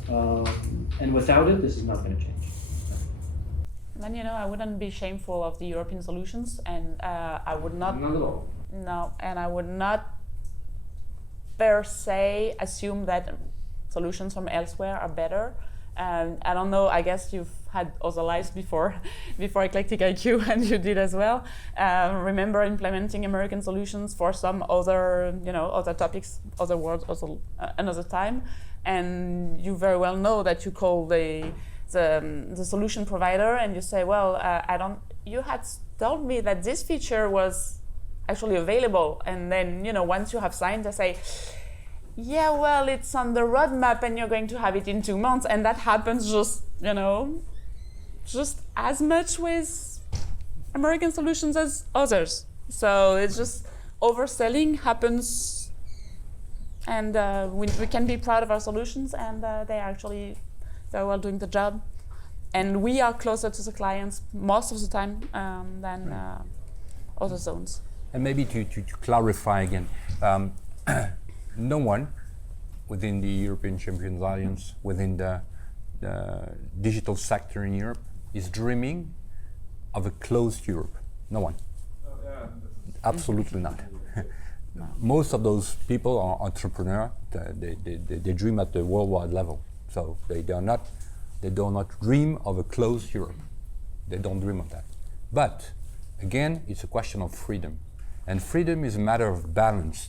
And without it, this is not going to change. Then, I wouldn't be shameful of the European solutions, and I would not... Not at all. No, and I would not per se assume that solutions from elsewhere are better. I don't know, I guess you've had other lives before Eclectic IQ, and you did as well. Remember implementing American solutions for some other, other topics, other words, also another time. And you very well know that you call the solution provider and you say, well, you had told me that this feature was actually available. And then, once you have signed, they say, yeah, well, it's on the roadmap and you're going to have it in 2 months. And that happens just as much with American solutions as others. So it's just overselling happens, and we can be proud of our solutions, and they are actually very well doing the job. And we are closer to the clients most of the time than other zones. And maybe to clarify again, no one within the European Champions Alliance, within the digital sector in Europe, is dreaming of a closed Europe. No one. Absolutely not. No. Most of those people are entrepreneurs. They dream at the worldwide level. So they do not dream of a closed Europe. They don't dream of that. But again, it's a question of freedom. And freedom is a matter of balance.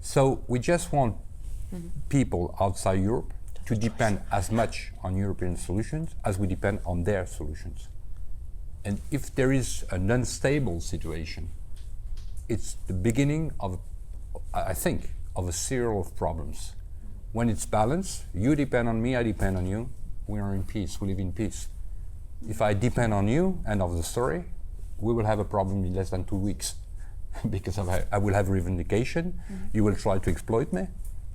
So we just want people outside Europe to depend as much on European solutions as we depend on their solutions. And if there is an unstable situation, it's the beginning of, I think, of a serial of problems. When it's balanced, you depend on me, I depend on you, we are in peace, we live in peace. If I depend on you, end of the story, we will have a problem in less than 2 weeks. Because I will have revendication, you will try to exploit me,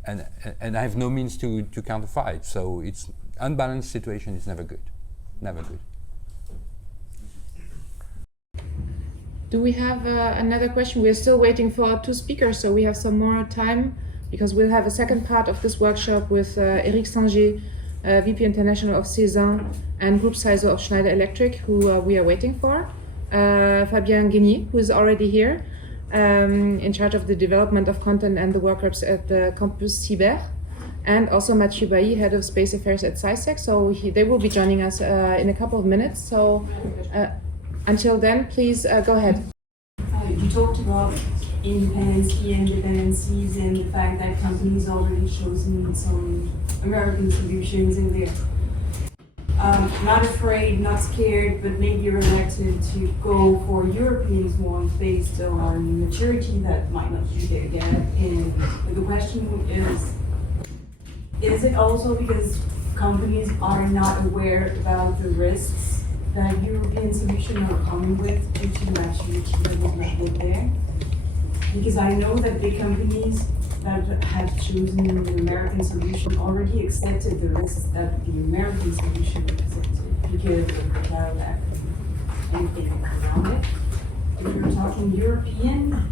and I have no means to counterfight. So it's unbalanced situation is never good, never good. Do we have another question? We're still waiting for 2 speakers, so we have some more time, because we'll have a second part of this workshop with Eric Sanger, VP International of CISOs and Group CISO of Schneider Electric, who we are waiting for. Fabien Guigny, who is already here, in charge of the development of content and the workshops at the Campus Cyber, and also Mathieu Bailly, Head of Space Affairs at CISEC. So they will be joining us in a couple of minutes. So until then, please go ahead. You talked about independence, key independencies, and the fact that companies already chosen some American solutions in there. not afraid, not scared, but maybe reluctant to go for European ones based on maturity that might not be there yet. And the question is it also because companies are not aware about the risks that European solutions are coming with due to maturity that was not yet there? Because I know that big companies that have chosen the American solution already accepted the risks that the American solution represented because of the cloud act and anything around it. If you're talking European,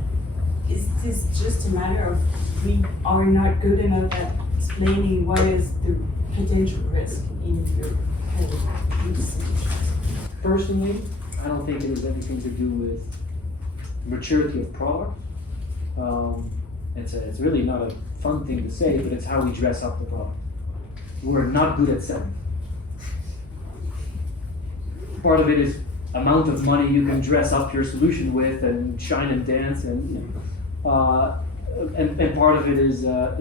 is this just a matter of we are not good enough at explaining what is the potential risk in Europe? Personally, I don't think it has anything to do with maturity of product. It's really not a fun thing to say, but it's how we dress up the product. We're not good at selling. Part of it is amount of money you can dress up your solution with and shine and dance, and part of it is just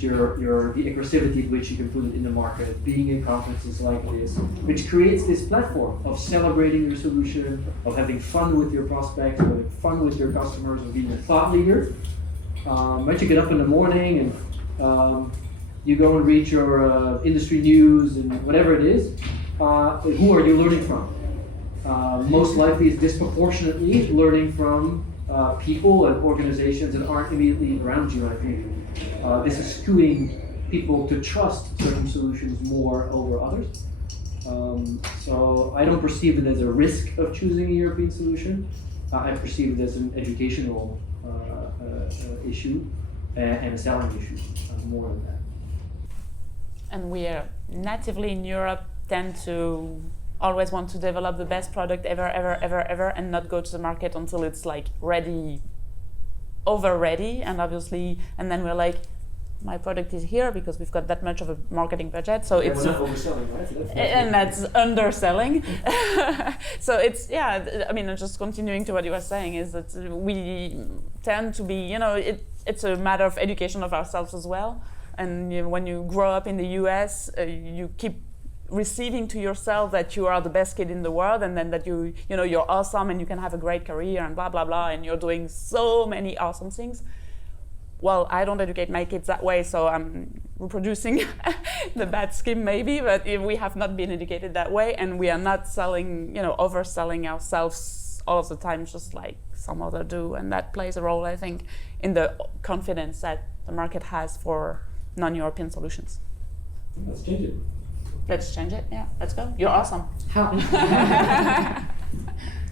the aggressivity at which you can put it in the market, being at conferences like this, which creates this platform of celebrating your solution, of having fun with your prospects, of having fun with your customers, of being a thought leader. Once you get up in the morning and you go and read your industry news and whatever it is, who are you learning from? Most likely it's disproportionately learning from people and organizations that aren't immediately around you, I think. This is skewing people to trust certain solutions more over others. So I don't perceive it as a risk of choosing a European solution. I perceive it as an educational issue and a selling issue, more than that. And we are natively in Europe tend to always want to develop the best product ever, and not go to the market until it's like ready, over ready, and obviously, and then we're like, my product is here because we've got that much of a marketing budget, so it's we're not overselling, right? and that's underselling. So it's, yeah, I mean, just continuing to what you were saying is that we tend to be, it's a matter of education of ourselves as well. And when you grow up in the US, you keep receiving to yourself that you are the best kid in the world, and then that you're awesome and you can have a great career and blah blah blah, and you're doing so many awesome things. Well, I don't educate my kids that way, so I'm reproducing the bad scheme maybe, but if we have not been educated that way, and we are not selling, overselling ourselves all of the time, just like some others do, and that plays a role, I think, in the confidence that the market has for non-European solutions. Let's change it. Let's change it, yeah, let's go. You're awesome. How?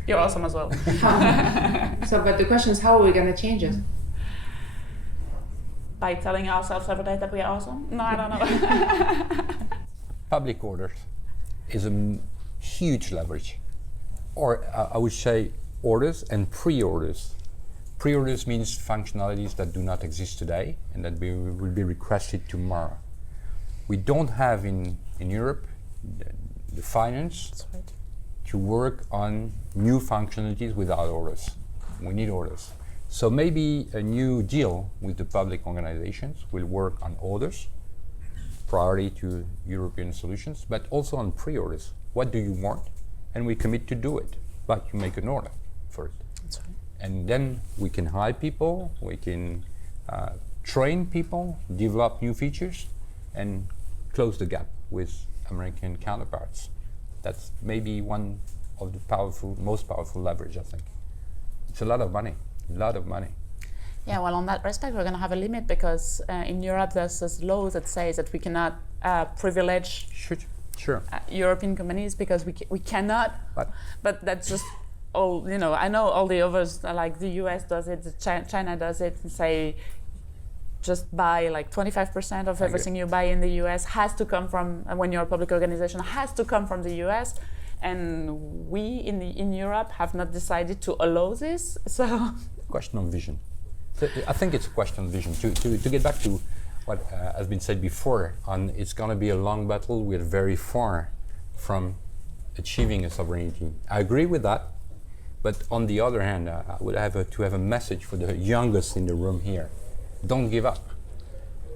You're awesome as well. So, but the question is, how are we going to change it? By telling ourselves every day that we are awesome? No, I don't know. Public orders is a huge leverage. Or I would say orders and pre-orders. Pre-orders means functionalities that do not exist today and that will be requested tomorrow. We don't have in Europe the finance to work on new functionalities without orders. We need orders. So maybe a new deal with the public organizations will work on orders, priority to European solutions, but also on pre-orders. What do you want? And we commit to do it, but you make an order for it. That's right. And then we can hire people, we can train people, develop new features, and close the gap with American counterparts. That's maybe one of the most powerful leverage, I think. It's a lot of money. Yeah, well, on that respect, we're going to have a limit because in Europe there's this law that says that we cannot privilege European companies because we cannot. But that's just all, I know all the others, like the US does it, China does it, and say just buy like 25% of everything you buy in the US has to come from, when you're a public organization, has to come from the US. And we in Europe have not decided to allow this, so. Question of vision. So I think it's a question of vision. To get back to what has been said before, it's going to be a long battle. We're very far from achieving a sovereignty. I agree with that, but on the other hand, I would have to have a message for the youngest in the room here. Don't give up.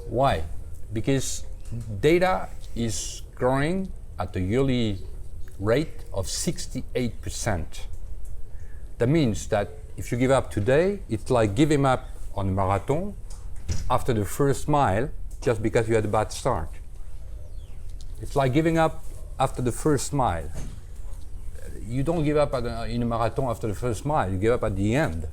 Why? Because data is growing at a yearly rate of 68%. That means that if you give up today, it's like giving up on a marathon after the first mile just because you had a bad start. It's like giving up after the first mile. You don't give up in a marathon after the first mile, you give up at the end.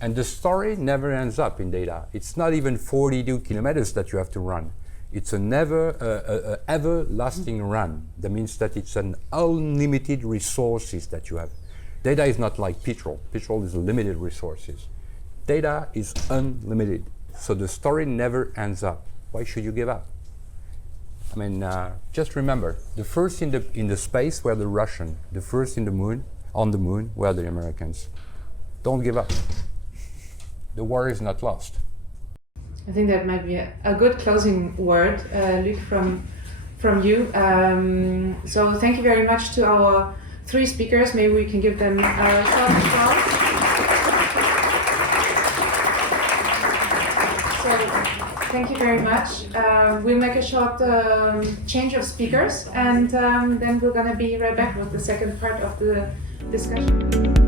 And the story never ends up in data. It's not even 42 kilometers that you have to run. It's a everlasting run. That means that it's an unlimited resources that you have. Data is not like petrol. Petrol is limited resources. Data is unlimited. So the story never ends up. Why should you give up? I mean, just remember, the first in the space were the Russians. The first on the moon were the Americans. Don't give up. The war is not lost. I think that might be a good closing word, Luc, from you. So thank you very much to our three speakers. Maybe we can give them a short applause. So thank you very much. We'll make a short change of speakers, and then we're going to be right back with the second part of the discussion.